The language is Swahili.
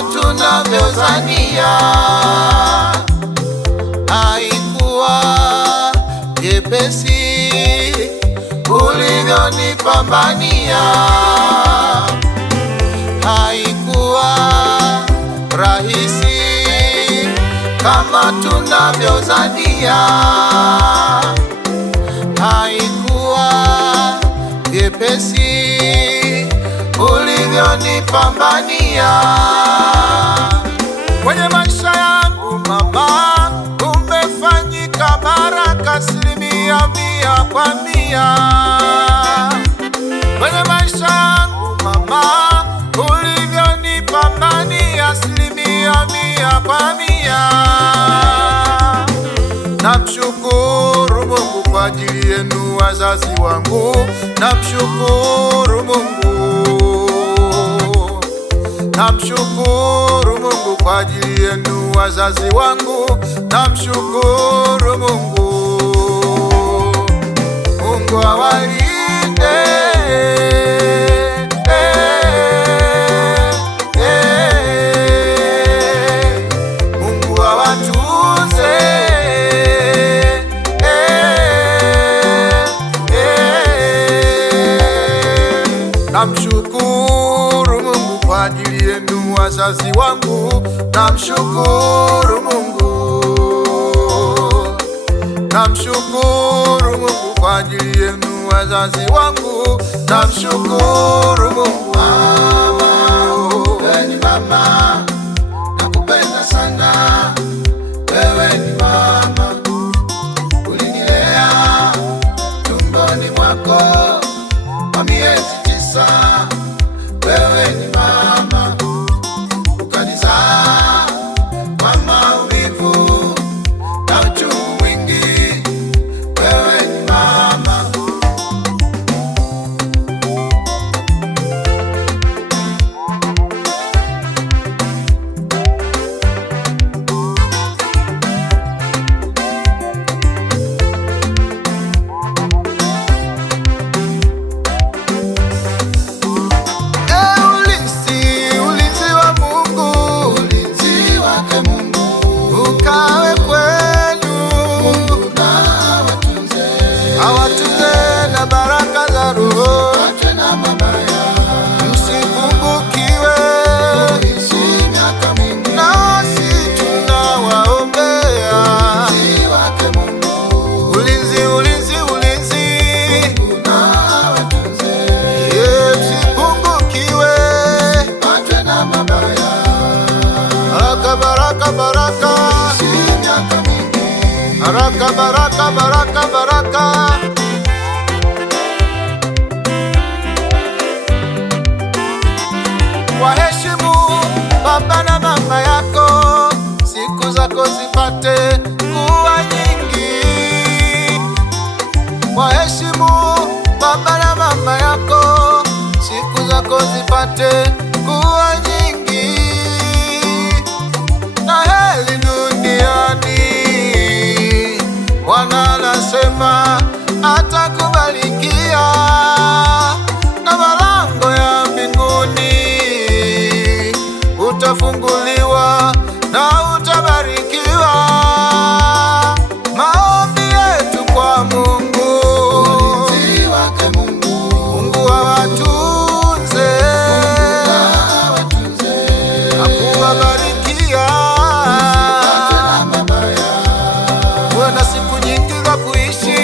kama tunavyozania. Haikuwa vyepesi ulivyonipambania, haikuwa rahisi kama tunavyozania, haikuwa vyepesi ulivyonipambania. Kwenye maisha yangu Mama, umefanyika baraka 100% kwa 100. Kwenye maisha yangu Mama, ulivyonipambania 100% kwa 100. Namshukuru Mungu kwa ajili yenu wazazi wangu, namshukuru Mungu. Namshukuru Mungu kwa ajili yenu wazazi wangu, namshukuru Mungu. Mungu awalinde, Mungu awatunze, namshukuru Mungu kwa ajili yenu wazazi wangu, namshukuru Mungu. Namshukuru Mungu kwa ajili yenu wazazi wangu, namshukuru Mungu. Mama, wewe ni mama, nakupenda sana. Wewe ni mama, ulinilea tumboni mwako kwa miezi 9. Wewe ni mama, ukanizaa kwa maumivu na uchungu mwingi. Wewe ni mama. Baraka, baraka, baraka, baraka. Waheshimu baba na mama yako, siku zako zipate kuwa nyingi. Waheshimu baba na mama yako, siku zako zipate kuwa nyingi. Na heri duniani Bwana anasema atakubarikia, na malango ya mbinguni utafunguliwa na utabarikiwa. Maombi yetu kwa Mungu, Mungu awatunze, akuwabarikia, uwe na siku nyingi za kuishi.